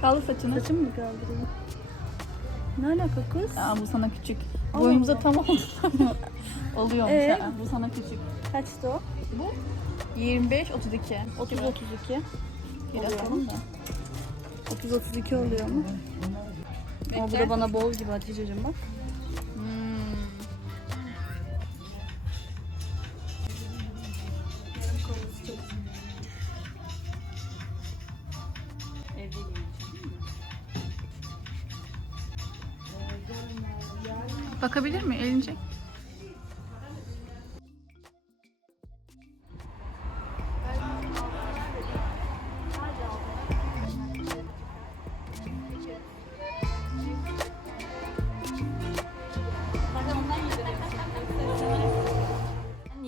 Kaldır saçını. Saçımı mı kaldırayım? Ne alaka kız? Aa, bu sana küçük. Allah Boyumuza Allah. tam oldu. Oluyormuş. Ee? ha, Bu sana küçük. Kaçtı o? Bu 25 32. 30 32. Bir Oluyor atalım da. 30 32 oluyor mu? Ama bu da bana bol gibi Hatice'cim bak.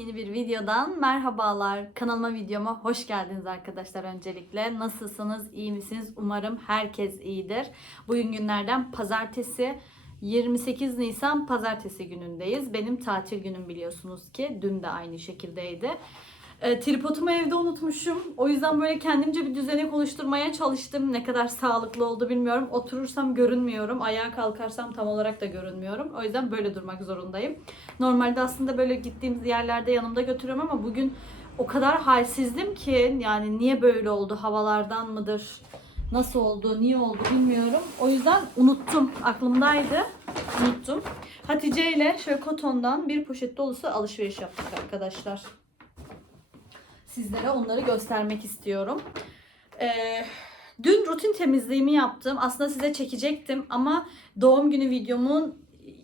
Yeni bir videodan merhabalar. Kanalıma videoma hoş geldiniz arkadaşlar öncelikle. Nasılsınız? iyi misiniz? Umarım herkes iyidir. Bugün günlerden pazartesi 28 Nisan pazartesi günündeyiz. Benim tatil günüm biliyorsunuz ki. Dün de aynı şekildeydi. E, tripodumu evde unutmuşum. O yüzden böyle kendimce bir düzenek oluşturmaya çalıştım. Ne kadar sağlıklı oldu bilmiyorum. Oturursam görünmüyorum. Ayağa kalkarsam tam olarak da görünmüyorum. O yüzden böyle durmak zorundayım. Normalde aslında böyle gittiğimiz yerlerde yanımda götürüyorum ama bugün o kadar halsizdim ki yani niye böyle oldu? Havalardan mıdır? Nasıl oldu? Niye oldu bilmiyorum. O yüzden unuttum. Aklımdaydı. Unuttum. Hatice ile şöyle kotondan bir poşet dolusu alışveriş yaptık arkadaşlar sizlere onları göstermek istiyorum. Ee, dün rutin temizliğimi yaptım. Aslında size çekecektim ama doğum günü videomu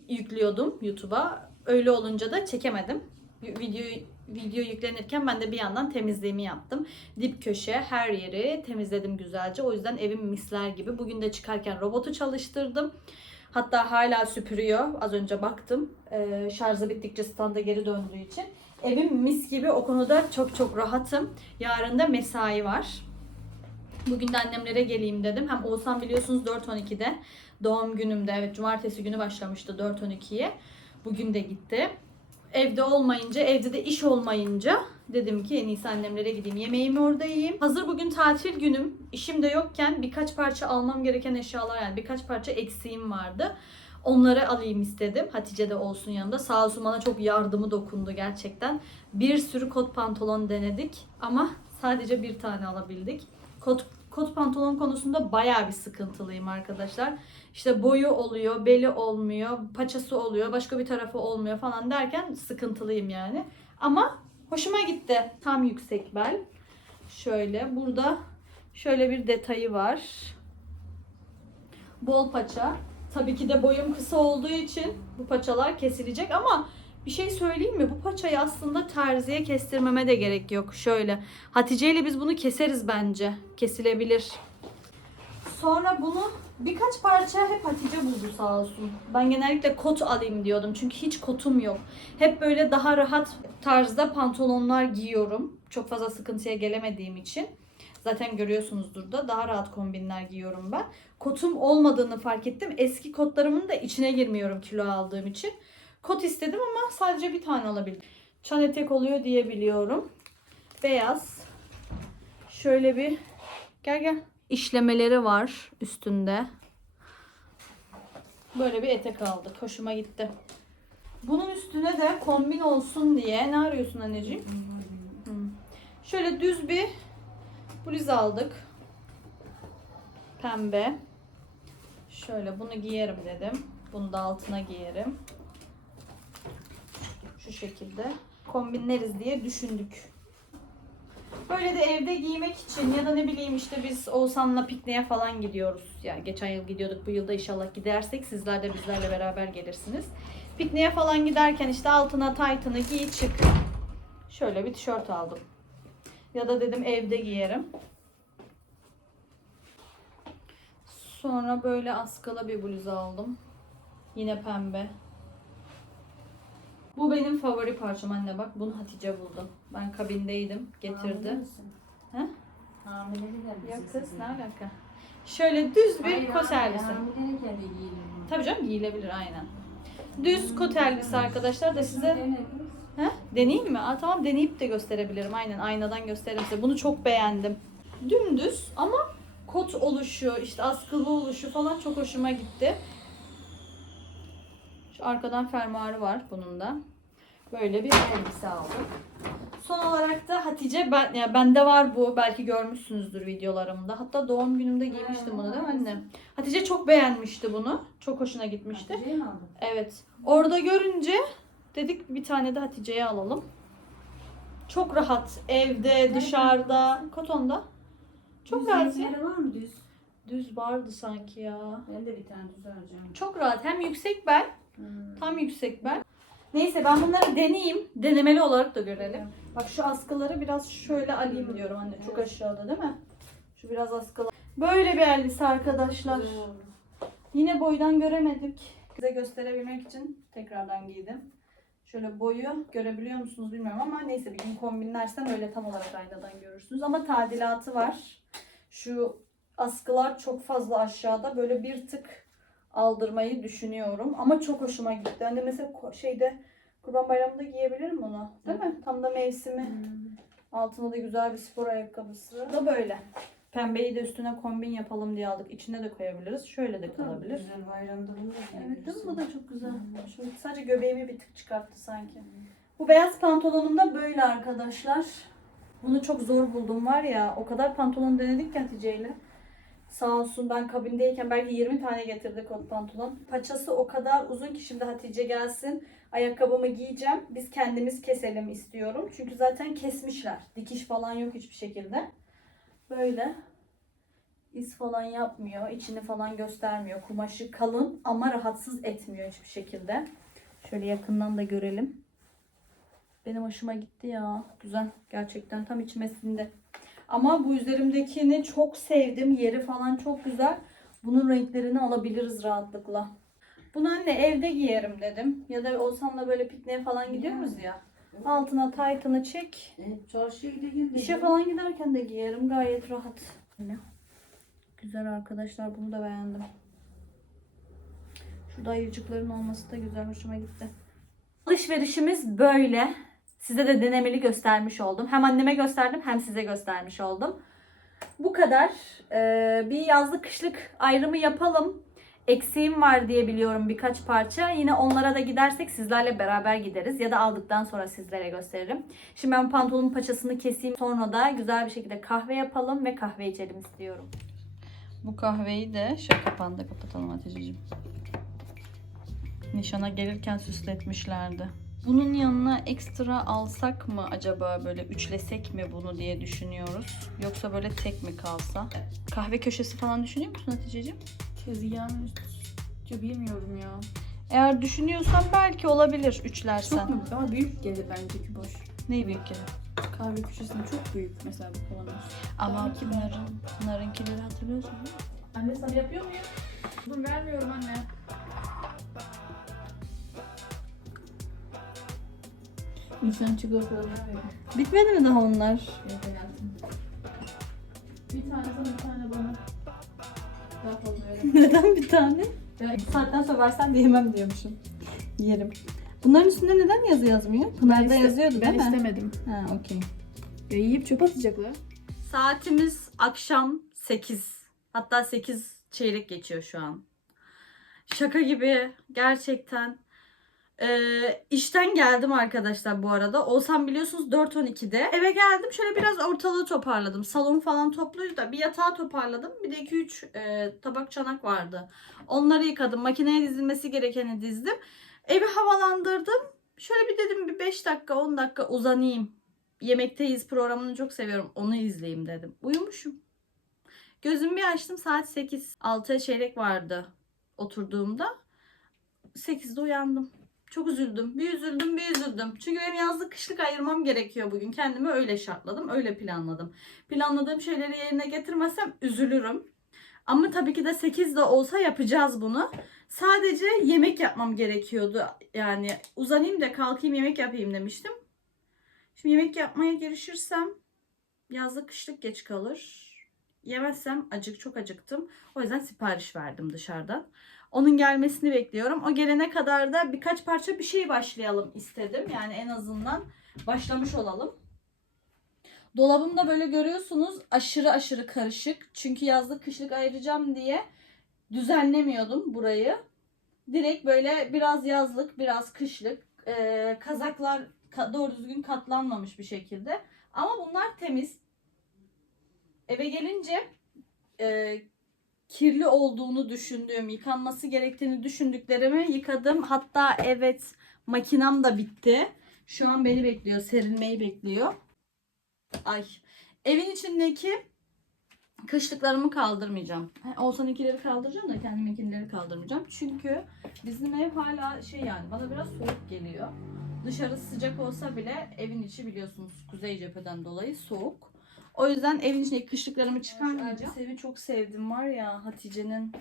yüklüyordum YouTube'a. Öyle olunca da çekemedim. Video video yüklenirken ben de bir yandan temizliğimi yaptım. Dip köşe her yeri temizledim güzelce. O yüzden evim misler gibi. Bugün de çıkarken robotu çalıştırdım. Hatta hala süpürüyor. Az önce baktım. Ee, şarjı bittikçe standa geri döndüğü için. Evim mis gibi o konuda çok çok rahatım. Yarın da mesai var. Bugün de annemlere geleyim dedim. Hem Oğuzhan biliyorsunuz 4.12'de doğum günümde evet cumartesi günü başlamıştı 4.12'ye. Bugün de gitti. Evde olmayınca, evde de iş olmayınca dedim ki en iyisi annemlere gideyim. Yemeğimi orada yiyeyim. Hazır bugün tatil günüm. İşim de yokken birkaç parça almam gereken eşyalar yani birkaç parça eksiğim vardı. Onları alayım istedim. Hatice de olsun yanında. Sağ olsun bana çok yardımı dokundu gerçekten. Bir sürü kot pantolon denedik ama sadece bir tane alabildik. Kot, kot pantolon konusunda bayağı bir sıkıntılıyım arkadaşlar. İşte boyu oluyor, beli olmuyor, paçası oluyor, başka bir tarafı olmuyor falan derken sıkıntılıyım yani. Ama hoşuma gitti. Tam yüksek bel. Şöyle burada şöyle bir detayı var. Bol paça. Tabii ki de boyum kısa olduğu için bu paçalar kesilecek ama bir şey söyleyeyim mi? Bu paçayı aslında terziye kestirmeme de gerek yok. Şöyle. Hatice ile biz bunu keseriz bence. Kesilebilir. Sonra bunu birkaç parça hep Hatice buldu sağ olsun. Ben genellikle kot alayım diyordum. Çünkü hiç kotum yok. Hep böyle daha rahat tarzda pantolonlar giyiyorum. Çok fazla sıkıntıya gelemediğim için. Zaten görüyorsunuzdur da daha rahat kombinler giyiyorum ben. Kotum olmadığını fark ettim. Eski kotlarımın da içine girmiyorum kilo aldığım için. Kot istedim ama sadece bir tane alabildim. Çan etek oluyor diye biliyorum. Beyaz. Şöyle bir gel gel. İşlemeleri var üstünde. Böyle bir etek aldık. Hoşuma gitti. Bunun üstüne de kombin olsun diye ne arıyorsun anneciğim? Şöyle düz bir bluz aldık. Pembe. Şöyle bunu giyerim dedim. Bunu da altına giyerim. Şu şekilde kombinleriz diye düşündük. Böyle de evde giymek için ya da ne bileyim işte biz Oğuzhan'la pikniğe falan gidiyoruz. Yani geçen yıl gidiyorduk bu yılda inşallah gidersek sizler de bizlerle beraber gelirsiniz. Pikniğe falan giderken işte altına taytını giy çık. Şöyle bir tişört aldım. Ya da dedim evde giyerim. Sonra böyle askılı bir bluz aldım. Yine pembe. Bu benim favori parçam anne bak. Bunu Hatice buldu. Ben kabindeydim. Getirdi. He? Hamilelik elbisesi. Yok kız ne alaka? Şöyle düz bir Hayır, kot elbise. Elbise giyilir. Tabii canım giyilebilir aynen. Düz kot elbise arkadaşlar da size. He? Deneyeyim mi? Aa, tamam deneyip de gösterebilirim. Aynen aynadan gösteririm size. Bunu çok beğendim. Dümdüz ama kot oluşu, işte askılı oluşu falan çok hoşuma gitti. Şu arkadan fermuarı var bunun da. Böyle bir elbise aldım. Son olarak da Hatice ben ya bende var bu. Belki görmüşsünüzdür videolarımda. Hatta doğum günümde giymiştim bunu değil mi anne? Hatice çok beğenmişti bunu. Çok hoşuna gitmişti. Hatice'yi mi aldın? Evet. Orada görünce dedik bir tane de Hatice'ye alalım. Çok rahat. Evde, dışarıda, kotonda. Çok rahat ya. var mı düz? Düz vardı sanki ya. Ben de bir tane düz alacağım. Çok rahat. Hem yüksek bel, Hmm. tam yüksek bel. Neyse ben bunları deneyeyim. Denemeli olarak da görelim. Bak şu askıları biraz şöyle alayım diyorum anne. Çok aşağıda değil mi? Şu biraz askılı. Böyle bir elbise arkadaşlar. Yine boydan göremedik. Size gösterebilmek için tekrardan giydim. Şöyle boyu görebiliyor musunuz bilmiyorum ama neyse bir gün kombinlersem öyle tam olarak aynadan görürsünüz. Ama tadilatı var. Şu askılar çok fazla aşağıda. Böyle bir tık aldırmayı düşünüyorum. Ama çok hoşuma gitti. Hani mesela şeyde Kurban Bayramı'nda giyebilirim onu. Değil mi? Tam da mevsimi. Hmm. Altında da güzel bir spor ayakkabısı. Da böyle. Pembeyi de üstüne kombin yapalım diye aldık. İçine de koyabiliriz. Şöyle de kalabilir. Güzel bayramda bunu Evet değil mi? Bu da çok güzel. Şöyle sadece göbeğimi bir tık çıkarttı sanki. Bu beyaz pantolonum da böyle arkadaşlar. Bunu çok zor buldum var ya. O kadar pantolon denedik ki Hatice ile. Sağ olsun ben kabindeyken belki 20 tane getirdi kot pantolon. Paçası o kadar uzun ki şimdi Hatice gelsin. Ayakkabımı giyeceğim. Biz kendimiz keselim istiyorum. Çünkü zaten kesmişler. Dikiş falan yok hiçbir şekilde. Böyle. İz falan yapmıyor. içini falan göstermiyor. Kumaşı kalın ama rahatsız etmiyor hiçbir şekilde. Şöyle yakından da görelim. Benim hoşuma gitti ya. Güzel. Gerçekten tam içime sindi. Ama bu üzerimdekini çok sevdim. Yeri falan çok güzel. Bunun renklerini alabiliriz rahatlıkla. Bunu anne evde giyerim dedim. Ya da Oğuzhan'la böyle pikniğe falan gidiyoruz ya. Altına taytını çek. E, çarşıya gidelim. İşe falan giderken de giyerim gayet rahat. Öyle. Güzel arkadaşlar bunu da beğendim. Şurada ayıcıkların olması da güzel hoşuma gitti. Alışverişimiz böyle. Size de denemeli göstermiş oldum. Hem anneme gösterdim hem size göstermiş oldum. Bu kadar. Ee, bir yazlık kışlık ayrımı yapalım. Eksiğim var diye biliyorum birkaç parça. Yine onlara da gidersek sizlerle beraber gideriz. Ya da aldıktan sonra sizlere gösteririm. Şimdi ben pantolonun paçasını keseyim. Sonra da güzel bir şekilde kahve yapalım ve kahve içelim istiyorum. Bu kahveyi de şöyle kapağını kapatalım Hatice'ciğim. Nişana gelirken süsletmişlerdi. Bunun yanına ekstra alsak mı acaba böyle üçlesek mi bunu diye düşünüyoruz. Yoksa böyle tek mi kalsa? Kahve köşesi falan düşünüyor musun Hatice'ciğim? Tezgahın üstü bilmiyorum ya. Eğer düşünüyorsan belki olabilir üçlersen. Çok mu? Ama büyük gelir bence ki boş. Neyi büyük gelir? Kahve köşesinde çok büyük mesela bu kavanoz. Ama. Pınar'ın, Pınar'ınkileri hatırlıyorsun değil mi? Anne sana yapıyor muyum? Dur vermiyorum anne. İnsan çikolataları veriyor. Bitmedi mi daha onlar? Evet hayatım. Bir tane sana bir tane bana. Daha fazla. Neden bir tane? Ya, saatten sonra versen de yemem diyormuşum. Yerim. Bunların üstünde neden yazı yazmıyor? Pınar'da iste- yazıyordu ben değil mi? istemedim. Ha okey. Ya yiyip çöp atacaklar. Saatimiz akşam 8. Hatta 8 çeyrek geçiyor şu an. Şaka gibi gerçekten. Ee, işten geldim arkadaşlar bu arada. Olsam biliyorsunuz 4.12'de. Eve geldim şöyle biraz ortalığı toparladım. Salon falan topluydu da bir yatağı toparladım. Bir de 2-3 e, tabak çanak vardı. Onları yıkadım. Makineye dizilmesi gerekeni dizdim. Evi havalandırdım. Şöyle bir dedim bir 5 dakika 10 dakika uzanayım. Yemekteyiz programını çok seviyorum. Onu izleyeyim dedim. Uyumuşum. Gözümü bir açtım saat 8. 6'ya çeyrek vardı oturduğumda. 8'de uyandım. Çok üzüldüm. Bir üzüldüm, bir üzüldüm. Çünkü benim yazlık kışlık ayırmam gerekiyor bugün. Kendimi öyle şartladım, öyle planladım. Planladığım şeyleri yerine getirmezsem üzülürüm. Ama tabii ki de 8'de olsa yapacağız bunu. Sadece yemek yapmam gerekiyordu. Yani uzanayım da kalkayım yemek yapayım demiştim. Şimdi yemek yapmaya girişirsem yazlık kışlık geç kalır. Yemezsem acık çok acıktım. O yüzden sipariş verdim dışarıdan. Onun gelmesini bekliyorum. O gelene kadar da birkaç parça bir şey başlayalım istedim. Yani en azından başlamış olalım. Dolabımda böyle görüyorsunuz aşırı aşırı karışık. Çünkü yazlık kışlık ayıracağım diye düzenlemiyordum burayı. Direkt böyle biraz yazlık biraz kışlık ee, kazaklar ka- doğru düzgün katlanmamış bir şekilde. Ama bunlar temiz. Eve gelince e, kirli olduğunu düşündüğüm, yıkanması gerektiğini düşündüklerimi yıkadım. Hatta evet makinam da bitti. Şu an beni bekliyor, serinmeyi bekliyor. Ay. Evin içindeki kışlıklarımı kaldırmayacağım. Olsanınkileri kaldıracağım da kendiminkileri kaldırmayacağım. Çünkü bizim ev hala şey yani bana biraz soğuk geliyor. Dışarı sıcak olsa bile evin içi biliyorsunuz kuzey cepheden dolayı soğuk. O yüzden evin içindeki kışlıklarımı çıkarmayacağım. Elbiseyi çok sevdim var ya Hatice'nin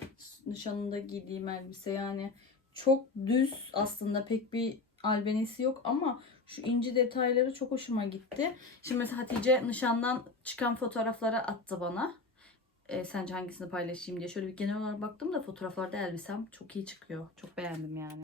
nişanında giydiğim elbise yani çok düz aslında pek bir albenisi yok ama şu inci detayları çok hoşuma gitti. Şimdi mesela Hatice nişandan çıkan fotoğrafları attı bana. E, sence hangisini paylaşayım diye şöyle bir genel olarak baktım da fotoğraflarda elbisem çok iyi çıkıyor. Çok beğendim yani.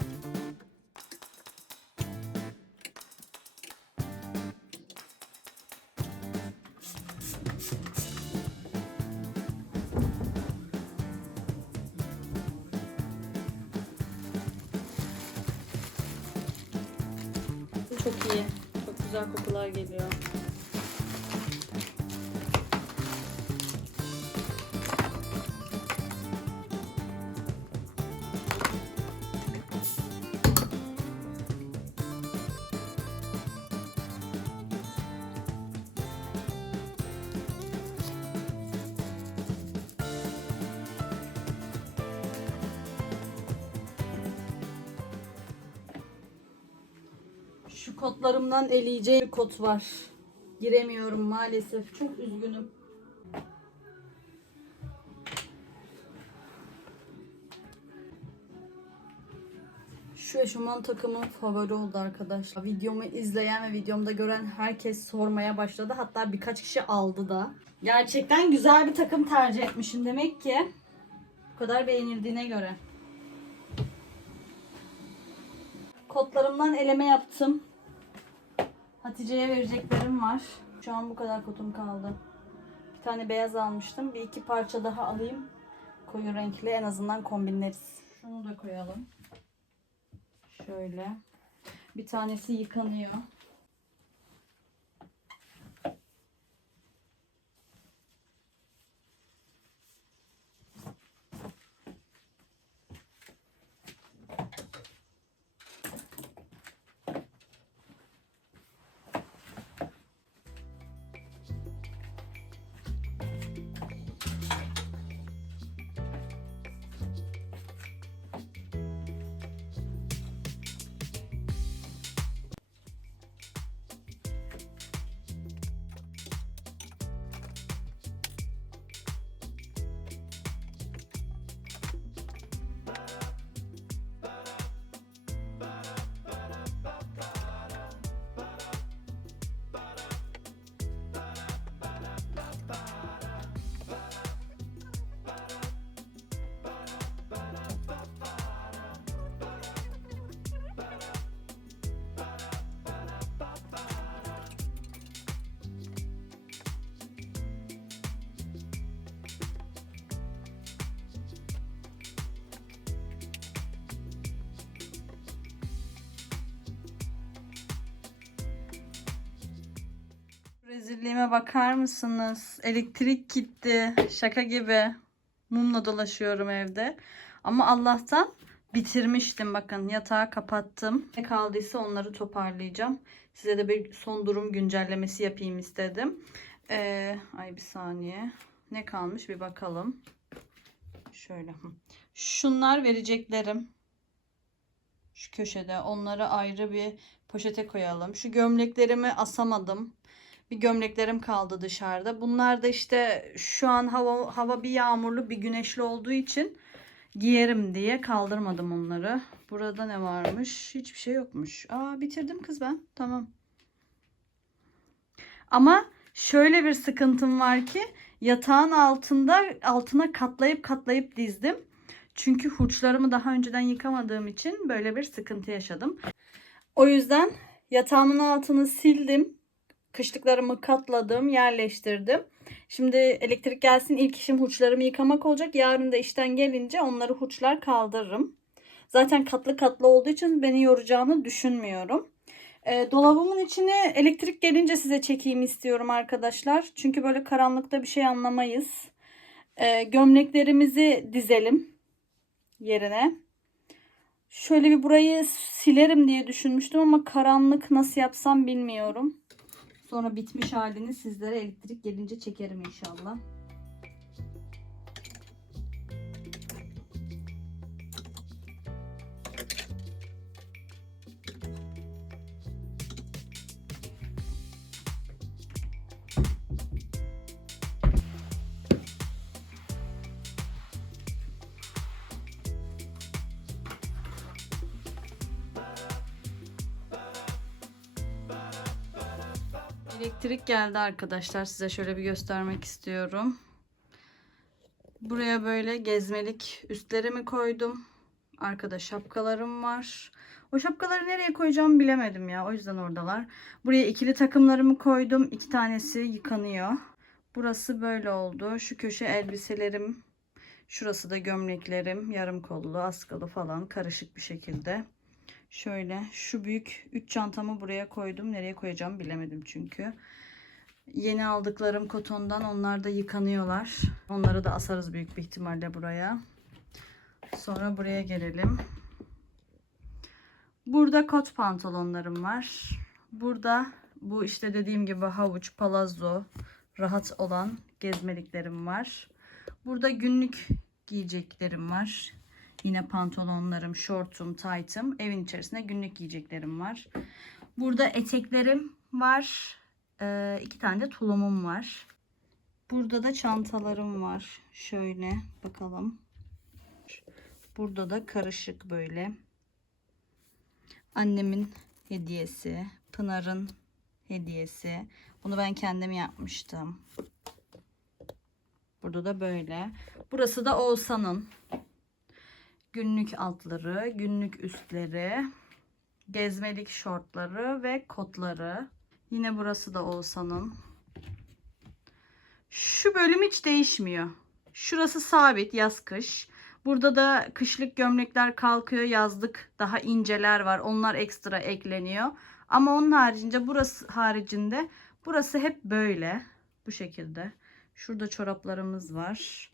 Kotlarımdan eleyeceğim bir kot var. Giremiyorum maalesef. Çok üzgünüm. Şu eşofman takımım favori oldu arkadaşlar. Videomu izleyen ve videomda gören herkes sormaya başladı. Hatta birkaç kişi aldı da. Gerçekten güzel bir takım tercih etmişim demek ki. Bu kadar beğenildiğine göre. Kotlarımdan eleme yaptım. Hatice'ye vereceklerim var. Şu an bu kadar kotum kaldı. Bir tane beyaz almıştım. Bir iki parça daha alayım. Koyu renkli en azından kombinleriz. Şunu da koyalım. Şöyle. Bir tanesi yıkanıyor. Rezilliğime bakar mısınız? Elektrik gitti. Şaka gibi. Mumla dolaşıyorum evde. Ama Allah'tan bitirmiştim. Bakın yatağı kapattım. Ne kaldıysa onları toparlayacağım. Size de bir son durum güncellemesi yapayım istedim. Ee, ay bir saniye. Ne kalmış bir bakalım. Şöyle. Şunlar vereceklerim. Şu köşede. Onları ayrı bir poşete koyalım. Şu gömleklerimi asamadım. Bir gömleklerim kaldı dışarıda. Bunlar da işte şu an hava hava bir yağmurlu bir güneşli olduğu için giyerim diye kaldırmadım onları. Burada ne varmış? Hiçbir şey yokmuş. Aa bitirdim kız ben. Tamam. Ama şöyle bir sıkıntım var ki yatağın altında altına katlayıp katlayıp dizdim. Çünkü hurçlarımı daha önceden yıkamadığım için böyle bir sıkıntı yaşadım. O yüzden yatağımın altını sildim kışlıklarımı katladım, yerleştirdim. Şimdi elektrik gelsin ilk işim hurçlarımı yıkamak olacak. Yarın da işten gelince onları hurçlar kaldırırım. Zaten katlı katlı olduğu için beni yoracağını düşünmüyorum. E, dolabımın içine elektrik gelince size çekeyim istiyorum arkadaşlar. Çünkü böyle karanlıkta bir şey anlamayız. E, gömleklerimizi dizelim yerine. Şöyle bir burayı silerim diye düşünmüştüm ama karanlık nasıl yapsam bilmiyorum. Sonra bitmiş halini sizlere elektrik gelince çekerim inşallah. Elektrik geldi arkadaşlar. Size şöyle bir göstermek istiyorum. Buraya böyle gezmelik üstlerimi koydum. Arkada şapkalarım var. O şapkaları nereye koyacağımı bilemedim ya. O yüzden oradalar. Buraya ikili takımlarımı koydum. İki tanesi yıkanıyor. Burası böyle oldu. Şu köşe elbiselerim. Şurası da gömleklerim. Yarım kollu, askılı falan karışık bir şekilde. Şöyle şu büyük 3 çantamı buraya koydum. Nereye koyacağımı bilemedim çünkü. Yeni aldıklarım kotondan onlar da yıkanıyorlar. Onları da asarız büyük bir ihtimalle buraya. Sonra buraya gelelim. Burada kot pantolonlarım var. Burada bu işte dediğim gibi havuç, palazzo, rahat olan gezmeliklerim var. Burada günlük giyeceklerim var. Yine pantolonlarım, şortum, taytım. Evin içerisinde günlük giyeceklerim var. Burada eteklerim var. Ee, iki tane de tulumum var. Burada da çantalarım var. Şöyle bakalım. Burada da karışık böyle. Annemin hediyesi. Pınar'ın hediyesi. Bunu ben kendim yapmıştım. Burada da böyle. Burası da Oğuzhan'ın günlük altları, günlük üstleri, gezmelik şortları ve kotları. Yine burası da Oğuzhan'ın. Şu bölüm hiç değişmiyor. Şurası sabit yaz kış. Burada da kışlık gömlekler kalkıyor. Yazlık daha inceler var. Onlar ekstra ekleniyor. Ama onun haricinde burası haricinde burası hep böyle. Bu şekilde. Şurada çoraplarımız var.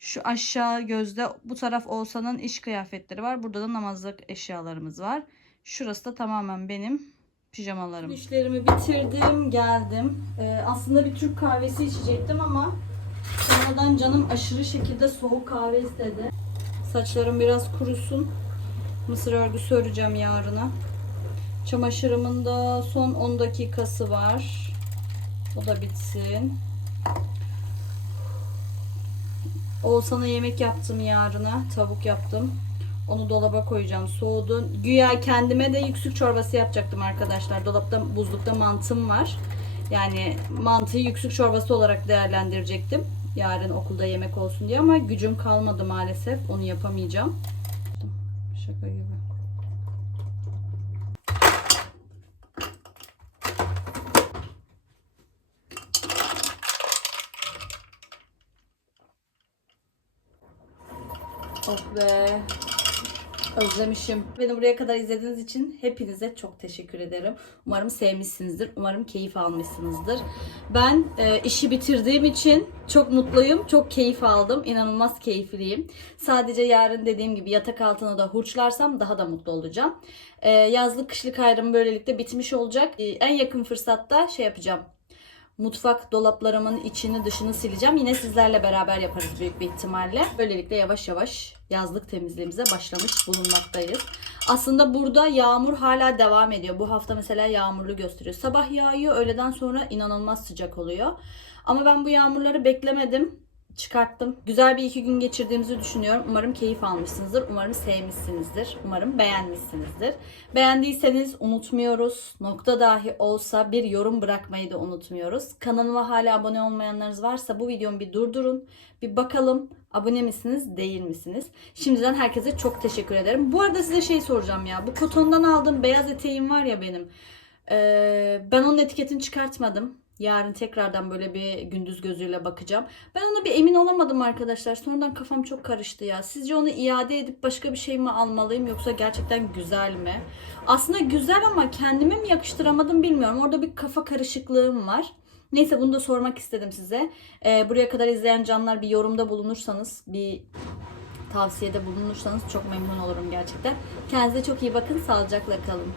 Şu aşağı gözde bu taraf Oğuzhan'ın iş kıyafetleri var. Burada da namazlık eşyalarımız var. Şurası da tamamen benim pijamalarım. İşlerimi bitirdim, geldim. Ee, aslında bir Türk kahvesi içecektim ama sonradan canım aşırı şekilde soğuk kahve istedi. Saçlarım biraz kurusun. Mısır örgüsü öreceğim yarına. Çamaşırımın da son 10 dakikası var. O da bitsin. Oğuzhan'a yemek yaptım yarına. Tavuk yaptım. Onu dolaba koyacağım. Soğudu. Güya kendime de yüksük çorbası yapacaktım arkadaşlar. Dolapta buzlukta mantım var. Yani mantıyı yüksük çorbası olarak değerlendirecektim. Yarın okulda yemek olsun diye ama gücüm kalmadı maalesef. Onu yapamayacağım. Şaka gibi. Be. Özlemişim. Beni buraya kadar izlediğiniz için hepinize çok teşekkür ederim. Umarım sevmişsinizdir. Umarım keyif almışsınızdır. Ben e, işi bitirdiğim için çok mutluyum. Çok keyif aldım. İnanılmaz keyifliyim. Sadece yarın dediğim gibi yatak altına da hurçlarsam daha da mutlu olacağım. E, yazlık kışlık ayrımı böylelikle bitmiş olacak. E, en yakın fırsatta şey yapacağım mutfak dolaplarımın içini dışını sileceğim. Yine sizlerle beraber yaparız büyük bir ihtimalle. Böylelikle yavaş yavaş yazlık temizliğimize başlamış bulunmaktayız. Aslında burada yağmur hala devam ediyor. Bu hafta mesela yağmurlu gösteriyor. Sabah yağıyor, öğleden sonra inanılmaz sıcak oluyor. Ama ben bu yağmurları beklemedim. Çıkarttım. Güzel bir iki gün geçirdiğimizi düşünüyorum. Umarım keyif almışsınızdır. Umarım sevmişsinizdir. Umarım beğenmişsinizdir. Beğendiyseniz unutmuyoruz. Nokta dahi olsa bir yorum bırakmayı da unutmuyoruz. Kanalıma hala abone olmayanlarınız varsa bu videomu bir durdurun. Bir bakalım abone misiniz değil misiniz? Şimdiden herkese çok teşekkür ederim. Bu arada size şey soracağım ya. Bu kotondan aldığım beyaz eteğim var ya benim. Ee, ben onun etiketini çıkartmadım. Yarın tekrardan böyle bir gündüz gözüyle bakacağım. Ben ona bir emin olamadım arkadaşlar. Sonradan kafam çok karıştı ya. Sizce onu iade edip başka bir şey mi almalıyım yoksa gerçekten güzel mi? Aslında güzel ama kendime mi yakıştıramadım bilmiyorum. Orada bir kafa karışıklığım var. Neyse bunu da sormak istedim size. Ee, buraya kadar izleyen canlar bir yorumda bulunursanız, bir tavsiyede bulunursanız çok memnun olurum gerçekten. Kendinize çok iyi bakın, sağlıcakla kalın.